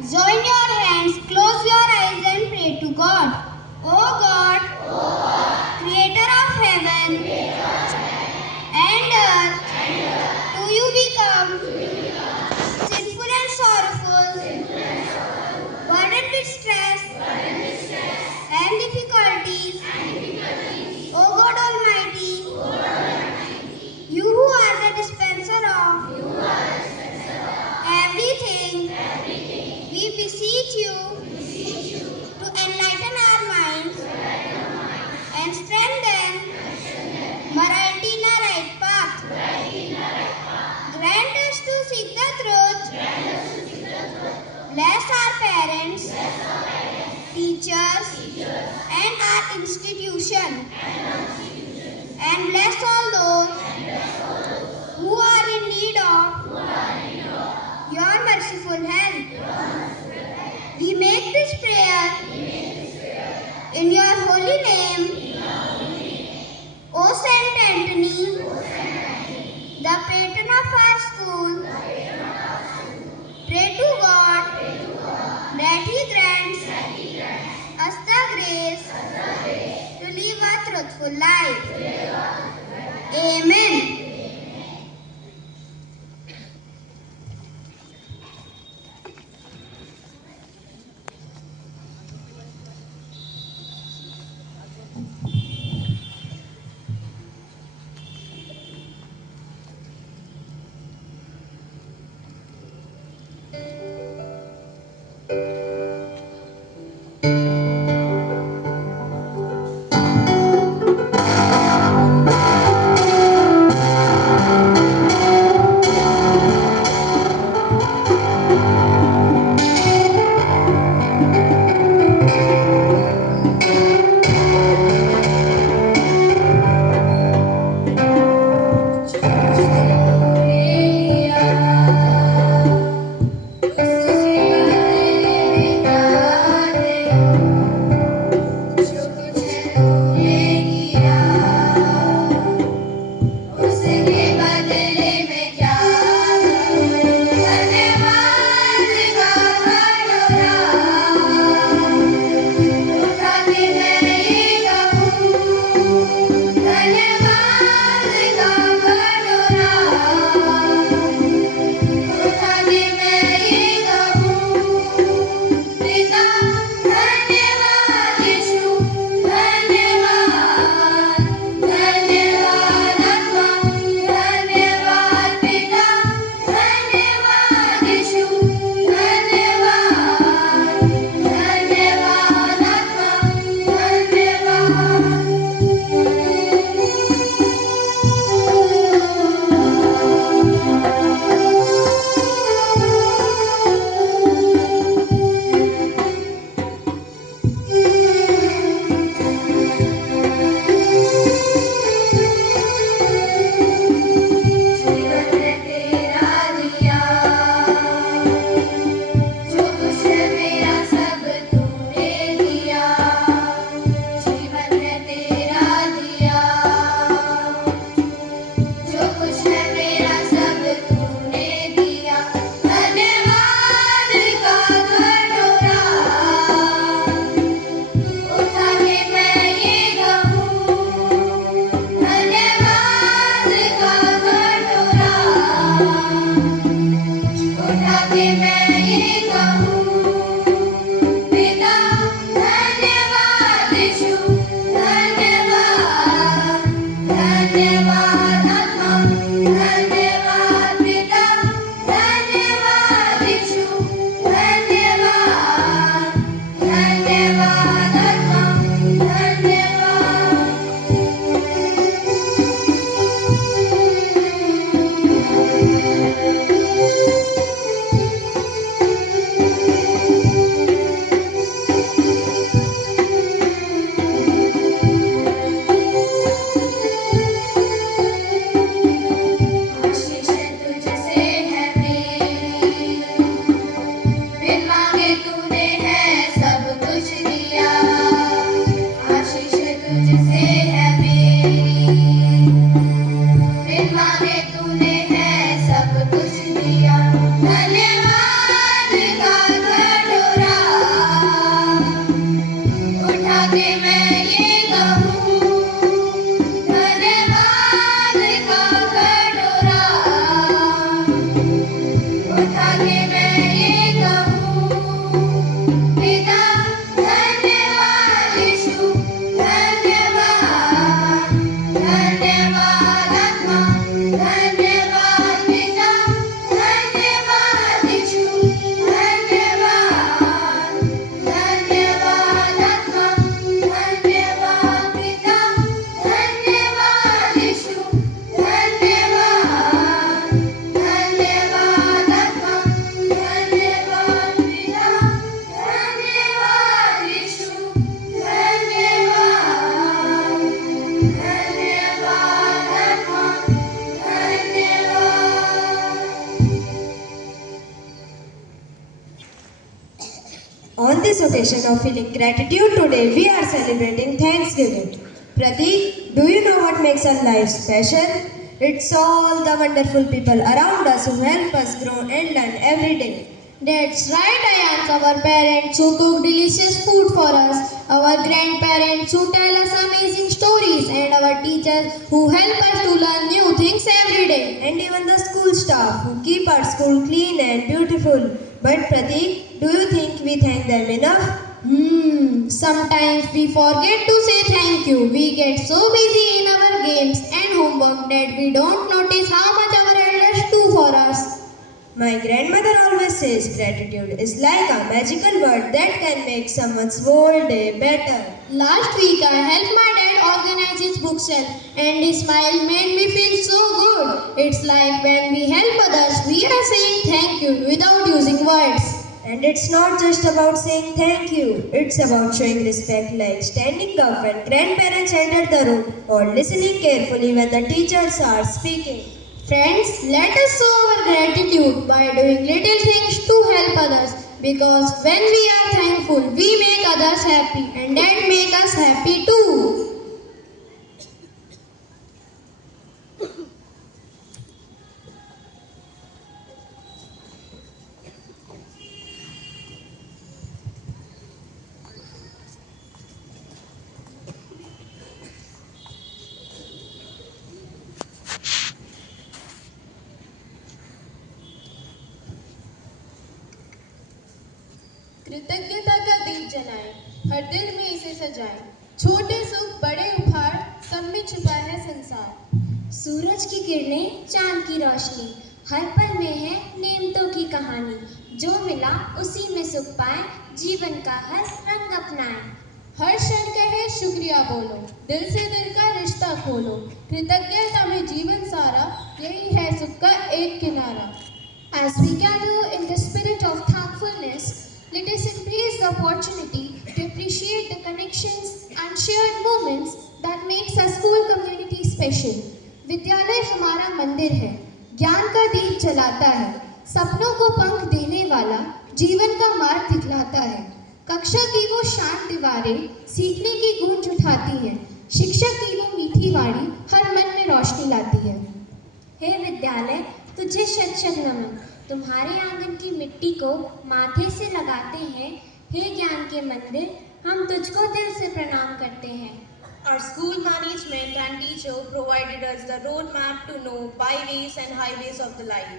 Join your hands, close your eyes and pray to God. O God, Creator of heaven and earth, do you become sinful and sorrowful, burdened with stress and difficulties? O God Almighty, you who are the dispenser of everything, we beseech you to enlighten our minds and strengthen morality in a right path. Grant us to seek the truth. Bless our parents, teachers, and our institution. And bless all those who are in need of your merciful help. We make this prayer in your holy name, O Saint Anthony, the patron of our school. Pray to God that He grants us the grace to live a truthful life. Amen. तूने है सब कुछ दिया, धन्यवाद का On this occasion of feeling gratitude today, we are celebrating Thanksgiving. Pratik, do you know what makes our lives special? It's all the wonderful people around us who help us grow and learn every day. That's right, Ayank. Our parents who cook delicious food for us, our grandparents who tell us amazing stories, and our teachers who help us to learn new things every day. And even the school staff who keep our school clean and beautiful. But Pratik, do you think we thank them enough? Sometimes we forget to say thank you. We get so busy in our games and homework that we don't notice how much our elders do for us. My grandmother always says gratitude is like a magical word that can make someone's whole day better. Last week I helped my dad organize his bookshelf and his smile made me feel so good. It's like when we help others, we are saying thank you without using words. And it's not just about saying thank you, it's about showing respect like standing up when grandparents enter the room or listening carefully when the teachers are speaking. Friends, let us show our gratitude by doing little things to help others because when we are thankful, we make others happy and that make us happy too. कृतज्ञता का दीप जलाएं, हर दिल में इसे सजाएं। छोटे सुख बड़े उपहार, सब में छुपा है संसार। सूरज की किरणें, चांद की रोशनी, हर पल में है नेमतों की कहानी। जो मिला उसी में सुख पाए, जीवन का हर रंग अपनाए। हर क्षण कहे शुक्रिया बोलो, दिल से दिल का रिश्ता खोलो। कृतज्ञता में जीवन सारा, यही है सुख का एक किनारा। As we gather in the spirit of thankfulness, let us embrace the opportunity to appreciate the connections and shared moments that makes our school community special. विद्यालय हमारा मंदिर है, ज्ञान का दीप जलाता है, सपनों को पंख देने वाला, जीवन का मार्ग दिखलाता है। कक्षा की वो शांत दीवारें सीखने की गूंज उठाती हैं, शिक्षक की वो मीठी वाणी हर मन में रोशनी लाती है। हे विद्यालय, तुझे शत शत नमन। तुम्हारे आंगन की मिट्टी को माथे से लगाते हैं। हे ज्ञान के मंदिर, हम तुझको दिल से प्रणाम करते हैं। Our school management and teacher provided us the roadmap to know byways and highways of the life.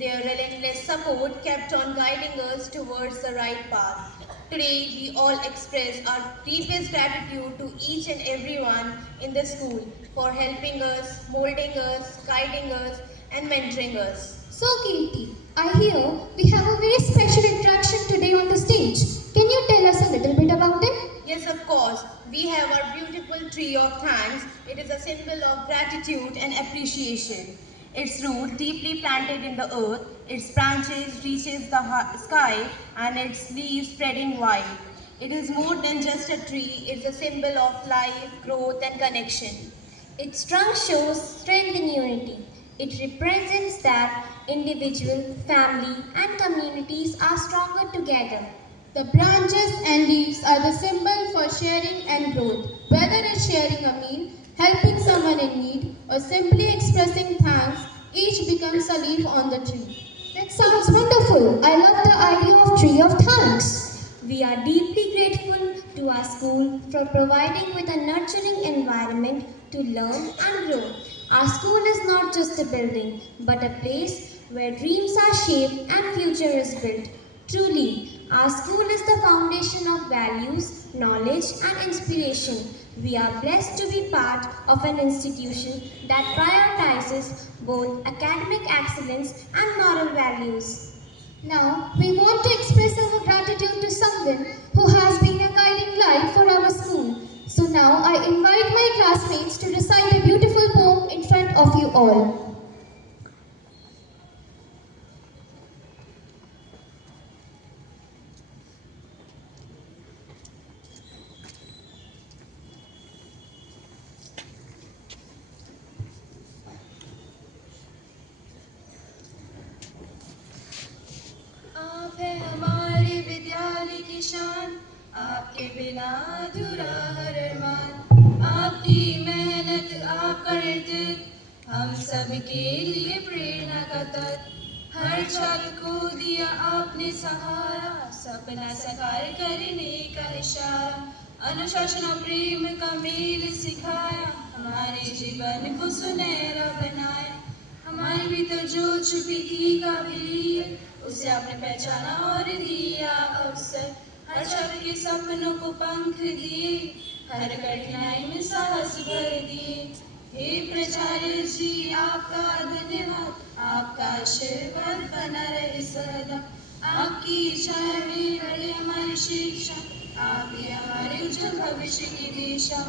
Their relentless support kept on guiding us towards the right path. Today, we all express our deepest gratitude to each and everyone in the school for helping us, molding us, guiding us, and mentoring us. So, Kirti, I hear we have a very special attraction today on the stage. Can you tell us a little bit about it? Yes, of course. We have our beautiful tree of thanks. It is a symbol of gratitude and appreciation. Its root deeply planted in the earth, its branches reaches the sky and its leaves spreading wide. It is more than just a tree, it's a symbol of life, growth and connection. Its trunk shows strength in unity. It represents that individual, family, and communities are stronger together. The branches and leaves are the symbol for sharing and growth. Whether it's sharing a meal, helping someone in need, or simply expressing thanks, each becomes a leaf on the tree. That sounds wonderful. I love the idea of tree of thanks. We are deeply grateful to our school for providing with a nurturing environment to learn and grow. Our school is not just a building, but a place where dreams are shaped and future is built. Truly, our school is the foundation of values, knowledge and inspiration. We are blessed to be part of an institution that prioritizes both academic excellence and moral values. Now, we want to express our gratitude to someone who has been a guiding light for our school. So now I invite my classmates to recite a beautiful poem in front of you all. आप है हमारे विद्यालय की शान। आपके बिना अधूरा हर अरमान, आपकी मेहनत आपका नेतृत्व हम सबके लिए प्रेरणा का तत्व। हर छात्र को दिया आपने सहारा, सपना साकार करने का इशारा। अनुशासन और प्रेम का मेल सिखाया, हमारे जीवन को सुनहरा बनाया। हमारे भीतर जो छुपी थी काबिलियत, उसे आपने पहचाना और दिया अवसर। हर छात्र के सपनों को पंख दिए, हर कठिनाई में साहस भर दिए। हे प्राचार्य जी आपका धन्यवाद, आपका आशीर्वाद बना रहे सदा। आपकी इच्छा में बड़े हमारी शिक्षा, आप ही हमारे उज्जवल भविष्य की दिशा।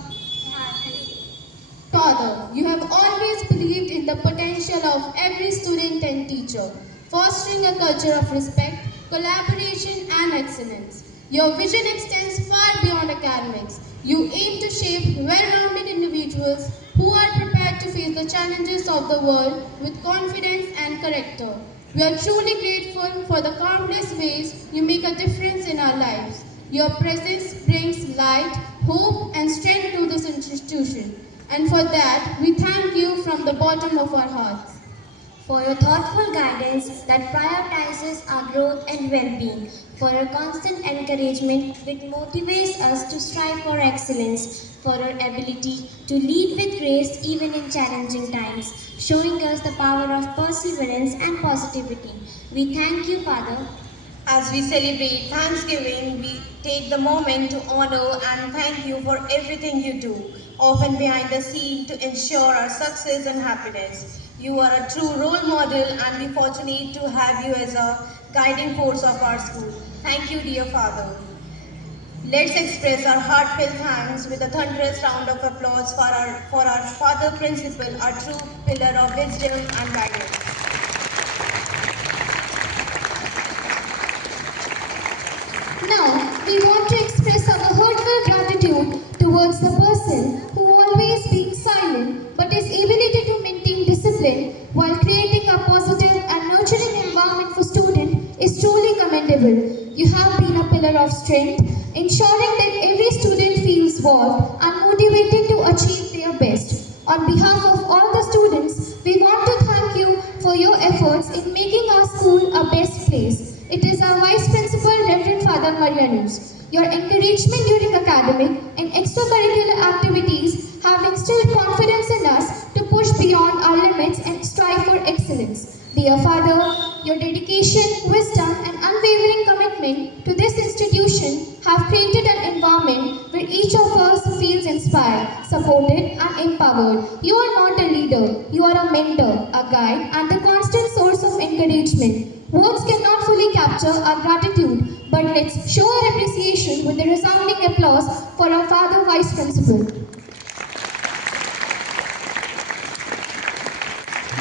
Father, you have always believed in the potential of every student and teacher, fostering a culture of respect, collaboration, and excellence. Your vision extends far beyond academics. You aim to shape well-rounded individuals who are prepared to face the challenges of the world with confidence and character. We are truly grateful for the countless ways you make a difference in our lives. Your presence brings light, hope, and strength to this institution. And for that, we thank you from the bottom of our hearts. For your thoughtful guidance that prioritizes our growth and well-being, for your constant encouragement which motivates us to strive for excellence, for your ability to lead with grace even in challenging times, showing us the power of perseverance and positivity. We thank you, Father. As we celebrate Thanksgiving, we take the moment to honor and thank you for everything you do, often behind the scene to ensure our success and happiness. You are a true role model and we fortunate to have you as a guiding force of our school. Thank you, dear Father. Let's express our heartfelt thanks with a thunderous round of applause for our Father Principal, our true pillar of wisdom and guidance. Now, we want to express our heartfelt gratitude towards the person who always being silent but is ability to maintain discipline while creating a positive and nurturing environment for students is truly commendable. You have been a pillar of strength, ensuring that every student feels valued and motivated to achieve their best. On behalf of all the students, we want to thank you for your efforts in making our school a best place. It is our Vice Principal, Reverend Father Marianus. Your encouragement during academic and extracurricular activities have instilled confidence in us to push beyond our limits and strive for excellence. Dear Father, your dedication, wisdom, and unwavering commitment to this institution have created an environment where each of us feels inspired, supported, and empowered. You are not a leader, you are a mentor, a guide, and a constant source of encouragement. Words cannot fully capture our gratitude, but let's show our appreciation with a resounding applause for our Father Vice Principal.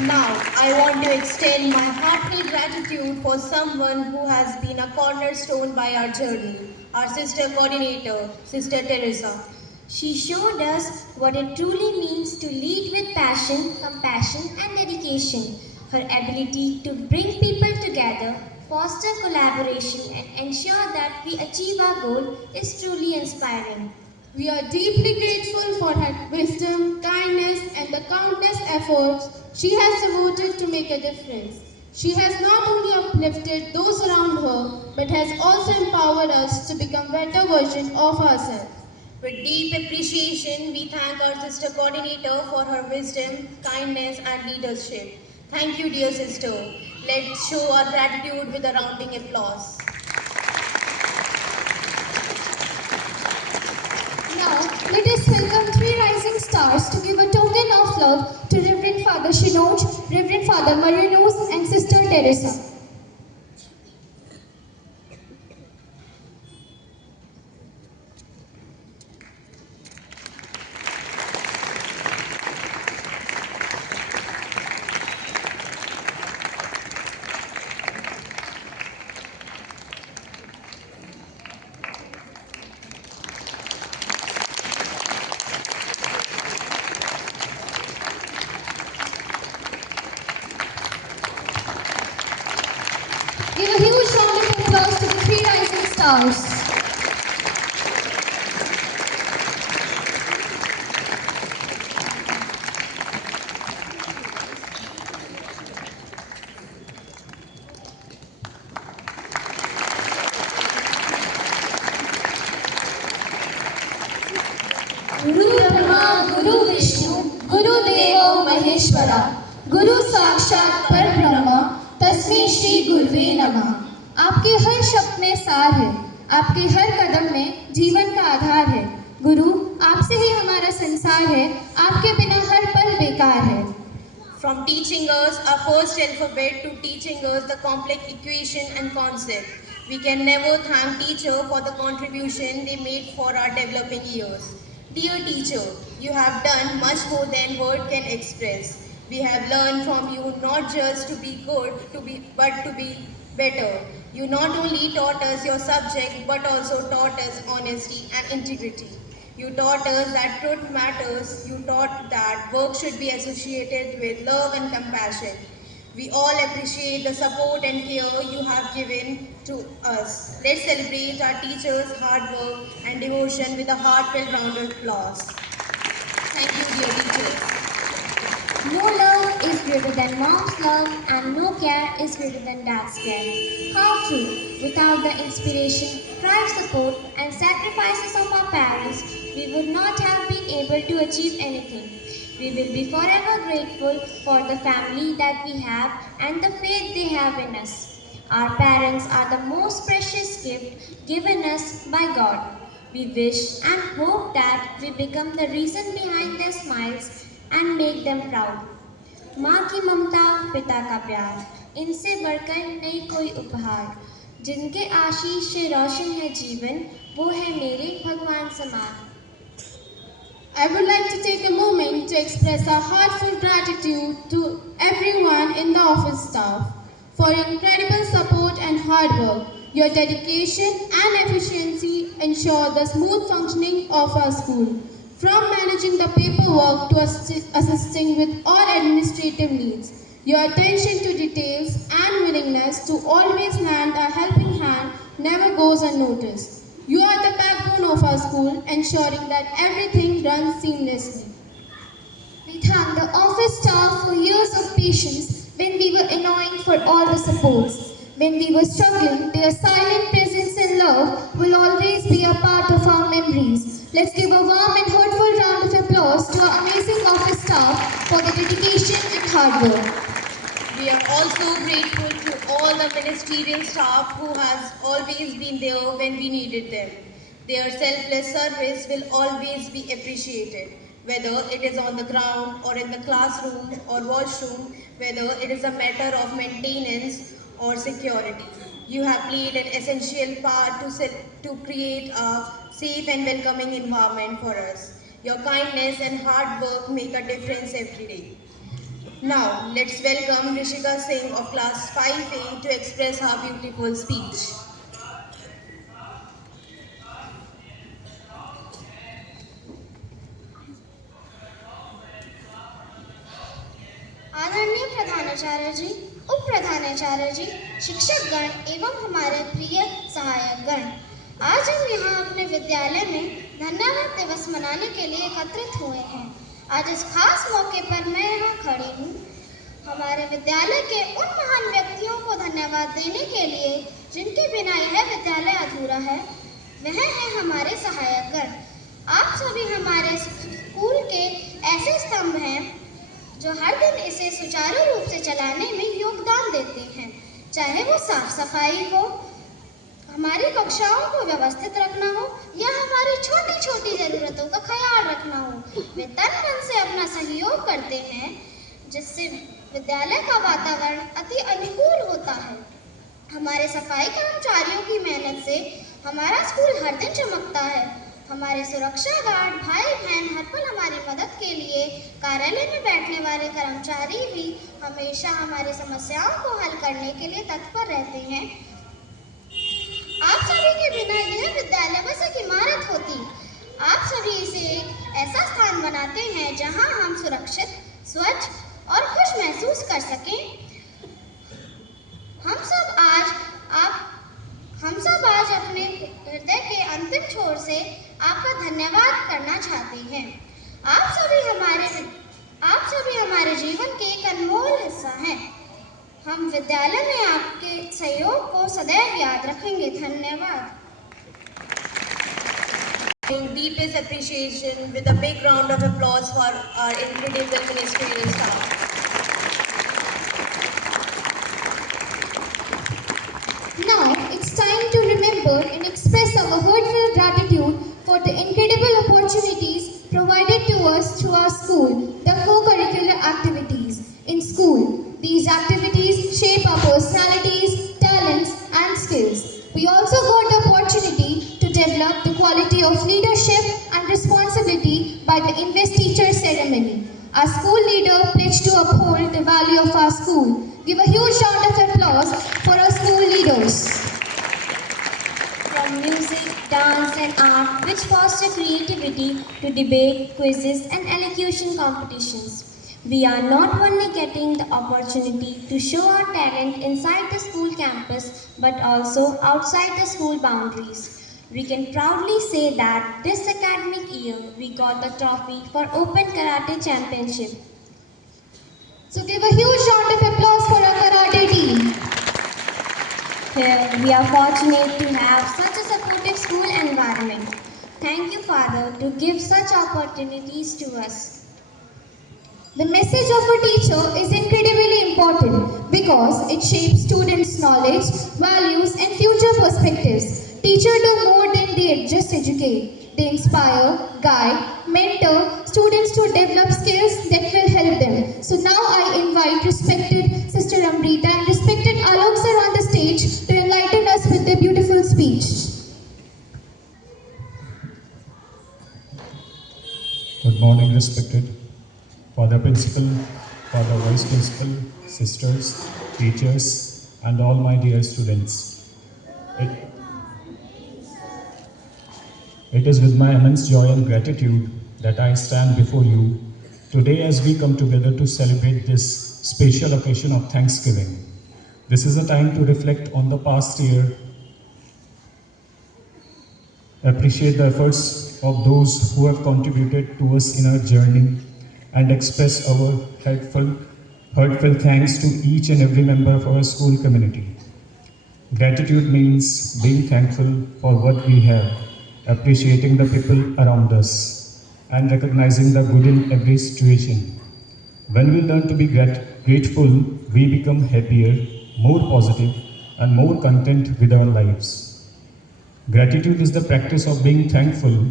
Now, I want to extend my heartfelt gratitude for someone who has been a cornerstone by our journey, our sister coordinator, Sister Teresa. She showed us what it truly means to lead with passion, compassion, and dedication. Her ability to bring people together, foster collaboration, and ensure that we achieve our goal is truly inspiring. We are deeply grateful for her wisdom, kindness, and the countless efforts she has devoted to make a difference. She has not only uplifted those around her, but has also empowered us to become better versions of ourselves. With deep appreciation, we thank our sister coordinator for her wisdom, kindness, and leadership. Thank you, dear sister. Let's show our gratitude with a rounding applause. Now, let us welcome three rising stars to give a token of love to Reverend Father Shinoj, Reverend Father Marianos, and Sister Teresa. Give a huge round of applause to the three rising stars. देवो महेश्वरा गुरु साक्षात परब्रह्म तस्मै श्री गुरुवे नमः। आपके हर शब्द में सार है, आपके हर कदम में जीवन का आधार है। गुरु, आपसे ही हमारा संसार है, आपके बिना हर पल बेकार है। From teaching us our first alphabet to teaching us the complex equation and concept, we can never thank teacher for the contribution they made for our developing years. Dear teacher, you have done much more than word can express. We have learned from you not just to be good, but to be better. You not only taught us your subject, but also taught us honesty and integrity. You taught us that truth matters. You taught that work should be associated with love and compassion. We all appreciate the support and care you have given to us. Let's celebrate our teachers' hard work and devotion with a heartfelt round of applause. Thank you, dear teachers. No love is greater than mom's love, and no care is greater than dad's care. How true! Without the inspiration, drive, support, and sacrifices of our parents, we would not have been able to achieve anything. We will be forever grateful for the family that we have and the faith they have in us. Our parents are the most precious gift given us by God. We wish and hope that we become the reason behind their smiles and make them proud. माँ की ममता, पिता का प्यार, इनसे बढ़कर नहीं कोई उपहार। जिनके आशीष से रोशन है जीवन, वो है मेरे भगवान समान। I would like to take a moment to express our heartfelt gratitude to everyone in the office staff for your incredible support and hard work. Your dedication and efficiency ensure the smooth functioning of our school. From managing the paperwork to assisting with all administrative needs, your attention to details and willingness to always lend a helping hand never goes unnoticed. You are the backbone of our school, ensuring that everything runs seamlessly. We thank the office staff for years of patience when we were annoying for all the supports. When we were struggling, their silent presence and love will always be a part of our memories. Let's give a warm and heartfelt round of applause to our amazing office staff for their dedication and hard work. We are also grateful to all the ministerial staff who has always been there when we needed them. Their selfless service will always be appreciated, whether it is on the ground or in the classroom or washroom, whether it is a matter of maintenance or security. You have played an essential part to create a safe and welcoming environment for us. Your kindness and hard work make a difference every day. Now, let's welcome Rishika Singh of class 5A to express her beautiful speech. आदरणीय प्रधानाचार्य जी, उप प्रधानाचार्य जी, शिक्षक गण एवं हमारे प्रिय सहायक गण, आज हम यहाँ अपने विद्यालय में धन्यवाद दिवस मनाने के लिए एकत्रित हुए हैं। आज इस खास मौके पर मैं यहाँ खड़ी हूँ हमारे विद्यालय के उन महान व्यक्तियों को धन्यवाद देने के लिए जिनके बिना यह विद्यालय अधूरा है। वह है हमारे सहायक गण। आप सभी हमारे स्कूल के ऐसे स्तंभ हैं जो हर दिन इसे सुचारू रूप से चलाने में योगदान देते हैं। चाहे वो साफ सफाई हो, हमारी कक्षाओं को व्यवस्थित रखना हो या हमारी छोटी छोटी ज़रूरतों का ख्याल रखना हो, वे तन मन से अपना सहयोग करते हैं, जिससे विद्यालय का वातावरण अति अनुकूल होता है। हमारे सफाई कर्मचारियों की मेहनत से हमारा स्कूल हर दिन चमकता है। हमारे सुरक्षा गार्ड भाई बहन हर पल हमारी मदद के लिए कार्यालय में बैठने वाले कर्मचारी भी हमेशा हमारी समस्याओं को हल करने के लिए तत्पर रहते हैं। आप सभी के बिना यह विद्यालय बस एक इमारत होती। आप सभी इसे एक ऐसा स्थान बनाते हैं जहां हम सुरक्षित, स्वच्छ और खुश महसूस कर सकें। हम सब आज अपने हृदय के अंतिम छोर से आपका धन्यवाद करना चाहते हैं। आप सभी हमारे जीवन के एक अनमोल हिस्सा हैं। हम विद्यालय में आपके सहयोग को सदैव याद रखेंगे। धन्यवाद। Deepest appreciation with a big round of applause for our incredible ministerial staff. Now it's time to remember and express our heartfelt gratitude for the incredible opportunities provided to us through our school, the co-curricular activities in school. These activities shape our personalities, talents and skills. We also got the opportunity to develop the quality of leadership and responsibility by the Invest Teacher ceremony. Our school leader pledged to uphold the value of our school. Give a huge round of applause for our school leaders. From music, dance, and art, which foster creativity, to debate, quizzes, and elocution competitions. We are not only getting the opportunity to show our talent inside the school campus, but also outside the school boundaries. We can proudly say that this academic year we got the trophy for Open Karate Championship. So give a huge round of applause for our karate team. Here, we are fortunate to have such a supportive school environment. Thank you, Father, to give such opportunities to us. The message of a teacher is incredibly important because it shapes students' knowledge, values, and future perspectives. Teachers do more than they just educate. They inspire, guide, mentor students to develop skills that will help them. So now I invite respected Sister Amrita and respected Alok sir on the stage to enlighten us with their beautiful speech. Good morning, respected Father Principal, Father Vice Principal, sisters, teachers, and all my dear students. It is with my immense joy and gratitude that I stand before you today as we come together to celebrate this special occasion of Thanksgiving. This is a time to reflect on the past year, appreciate the efforts of those who have contributed to us in our journey, and express our heartfelt thanks to each and every member of our school community. Gratitude means being thankful for what we have, appreciating the people around us, and recognizing the good in every situation. When we learn to be grateful, we become happier, more positive, and more content with our lives. Gratitude is the practice of being thankful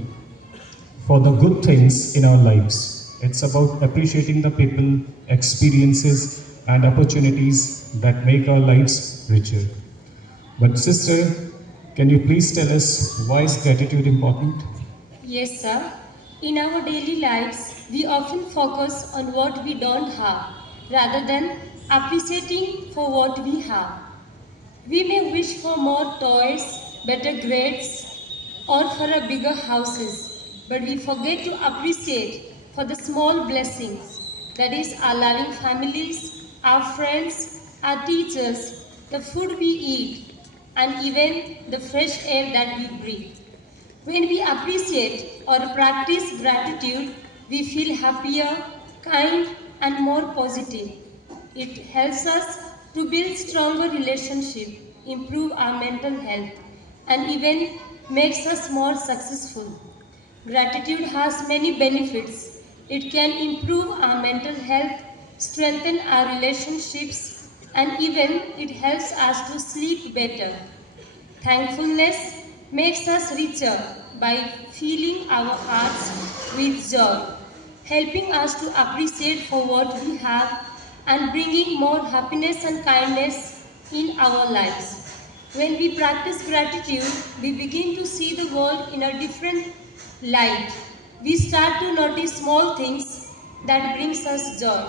for the good things in our lives. It's about appreciating the people, experiences, and opportunities that make our lives richer. But sister, can you please tell us why is gratitude important? Yes, sir. In our daily lives, we often focus on what we don't have rather than appreciating for what we have. We may wish for more toys, better grades, or for a bigger houses, but we forget to appreciate for the small blessings, that is our loving families, our friends, our teachers, the food we eat, and even the fresh air that we breathe. When we appreciate or practice gratitude, we feel happier, kind, and more positive. It helps us to build stronger relationships, improve our mental health, and even makes us more successful. Gratitude has many benefits. It can improve our mental health, strengthen our relationships, and even it helps us to sleep better. Thankfulness makes us richer by filling our hearts with joy, helping us to appreciate for what we have and bringing more happiness and kindness in our lives. When we practice gratitude, we begin to see the world in a different light. We start to notice small things that brings us joy,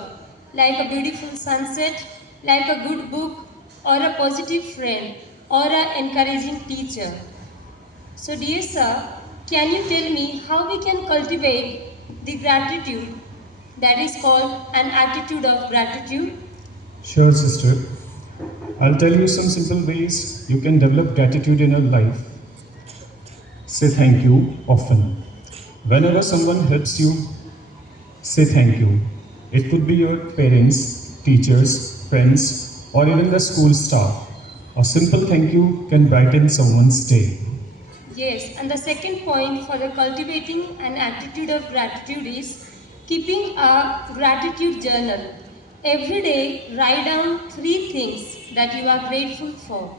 like a beautiful sunset, like a good book, or a positive friend, or an encouraging teacher. So dear sir, can you tell me how we can cultivate the gratitude that is called an attitude of gratitude? Sure, sister. I'll tell you some simple ways you can develop gratitude in your life. Say thank you often. Whenever someone helps you, say thank you. It could be your parents, teachers, friends, or even the school staff. A simple thank you can brighten someone's day. Yes, and the second point for the cultivating an attitude of gratitude is keeping a gratitude journal. Every day, write down 3 things that you are grateful for.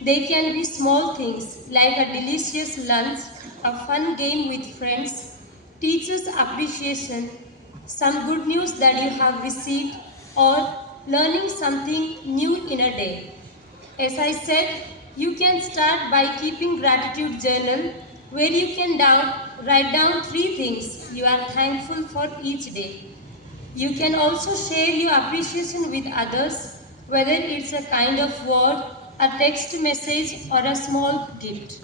They can be small things like a delicious lunch, a fun game with friends, teachers' appreciation, some good news that you have received, or learning something new in a day. As I said, you can start by keeping gratitude journal where you can write down 3 things you are thankful for each day. You can also share your appreciation with others, whether it's a kind of word, a text message, or a small gift.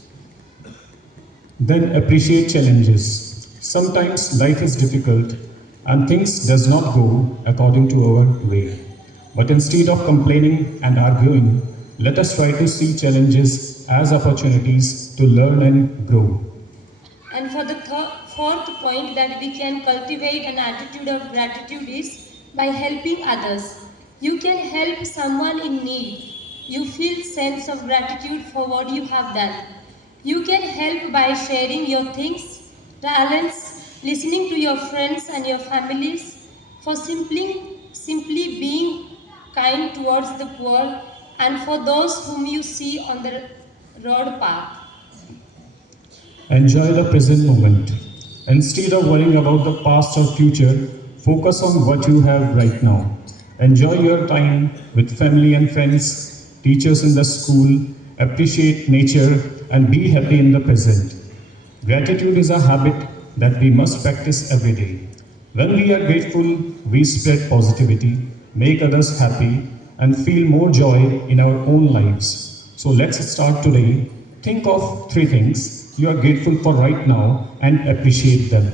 Then appreciate challenges. Sometimes life is difficult and things does not go according to our way. But instead of complaining and arguing, let us try to see challenges as opportunities to learn and grow. And for the fourth point that we can cultivate an attitude of gratitude is by helping others. You can help someone in need. You feel sense of gratitude for what you have done. You can help by sharing your things, talents, listening to your friends and your families, for simply being kind towards the poor and for those whom you see on the road path. Enjoy the present moment. Instead of worrying about the past or future, focus on what you have right now. Enjoy your time with family and friends, teachers in the school, appreciate nature, and be happy in the present. Gratitude is a habit that we must practice every day. When we are grateful, we spread positivity, make others happy, and feel more joy in our own lives. So let's start today. Think of 3 things you are grateful for right now and appreciate them.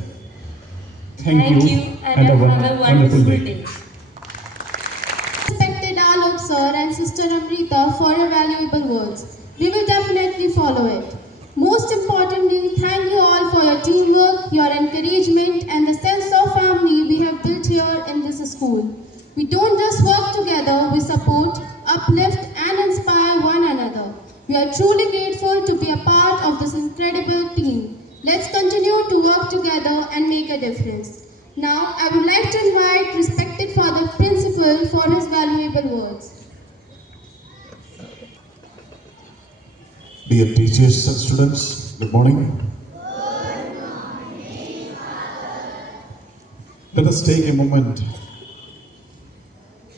Thank you and have a wonderful day. Respected Alok sir and sister Amrita for your valuable words. We will definitely follow it. Most importantly, thank you all for your teamwork, your encouragement, and the sense of family we have built here in this school. We don't just work together, we support, uplift, and inspire one another. We are truly grateful to be a part of this incredible team. Let's continue to work together and make a difference. Now, I would like to invite respected Father Principal for his valuable words. Dear teachers and students, good morning. Let us take a moment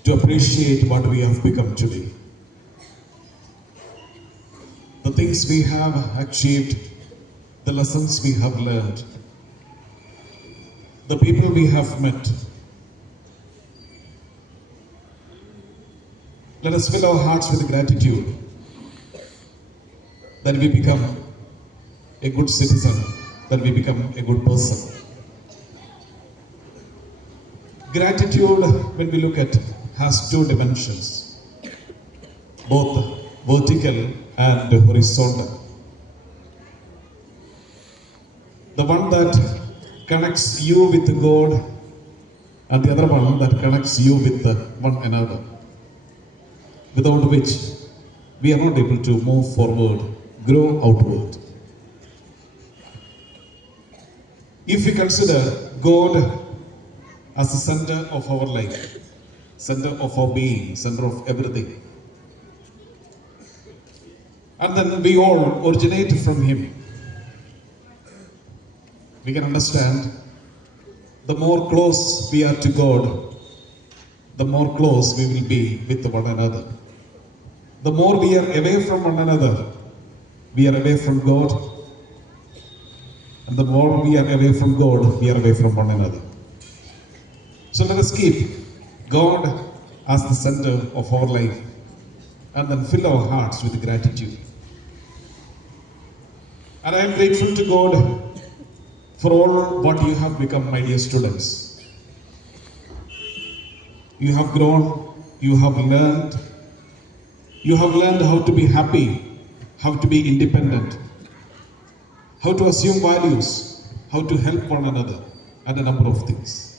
to appreciate what we have become today. The things we have achieved, the lessons we have learned, the people we have met. Let us fill our hearts with gratitude that we become a good citizen, that we become a good person. Gratitude, when we look at, has 2 dimensions, both vertical and horizontal. The one that connects you with God, and the other one that connects you with one another, without which we are not able to move forward, grow outward. If we consider God as the center of our life, center of our being, center of everything, and then we all originate from Him, we can understand the more close we are to God, the more close we will be with one another. The more we are away from one another, we are away from God, and the more we are away from God, we are away from one another. So let us keep God as the center of our life and then fill our hearts with gratitude. And I am grateful to God for all what you have become, my dear students. You have grown, you have learned how to be happy, how to be independent, how to assume values, how to help one another, and a number of things.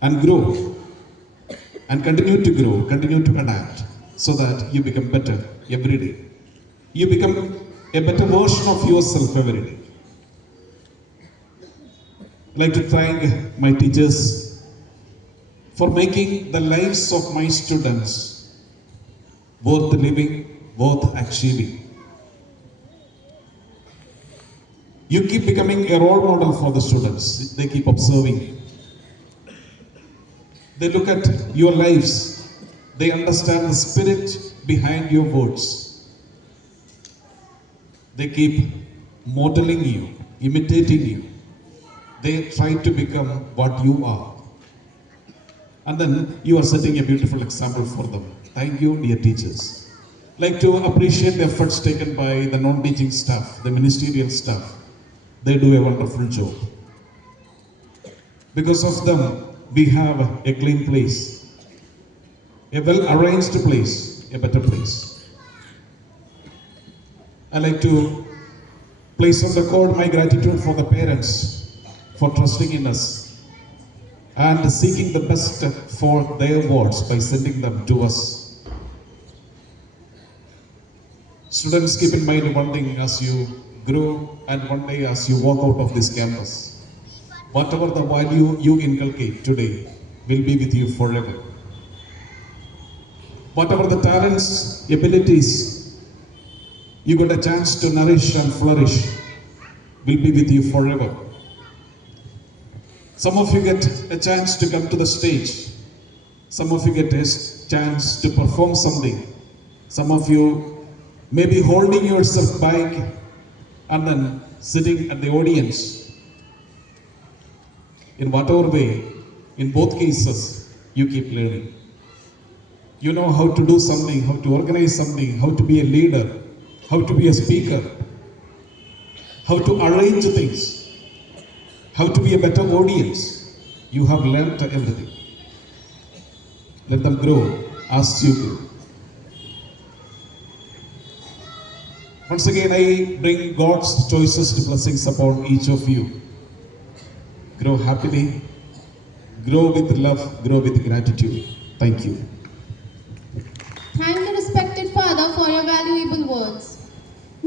And grow, and continue to grow, continue to adapt, so that you become better every day. you become a better version of yourself every day. I'd like to thank my teachers for making the lives of my students worth living, worth achieving. You keep becoming a role model for the students. They keep observing. They look at your lives. They understand the spirit behind your words. They keep modeling you, imitating you. They try to become what you are. And then you are setting a beautiful example for them. Thank you, dear teachers. I'd like to appreciate the efforts taken by the non-teaching staff, the ministerial staff. They do a wonderful job. Because of them, we have a clean place, a well-arranged place, a better place. I like to place on record my gratitude for the parents for trusting in us and seeking the best for their wards by sending them to us. Students, keep in mind one thing as you grow and one day as you walk out of this campus. Whatever the value you inculcate today will be with you forever. Whatever the talents, abilities you got a chance to nourish and flourish will be with you forever. Some of you get a chance to come to the stage. Some of you get a chance to perform something. Some of you may be holding yourself back and then sitting at the audience. In whatever way, in both cases, you keep learning. You know how to do something, how to organize something, how to be a leader, how to be a speaker, how to arrange things, how to be a better audience. You have learned everything. Let them grow as you grow. Once again, I bring God's choicest blessings upon each of you. Grow happily, grow with love, grow with gratitude. Thank you. Thank the respected Father for your valuable words.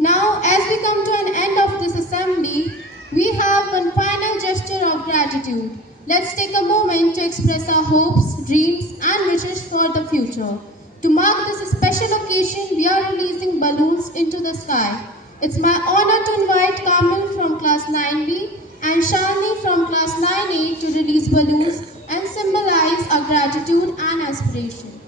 Now, as we come to an end of this assembly, we have one final gesture of gratitude. Let's take a moment to express our hopes, dreams, and wishes for the future. To mark this special occasion, we are releasing balloons into the sky. It's my honor to invite Kamal from class 9B and Shalini from class 9A to release balloons and symbolize our gratitude and aspiration.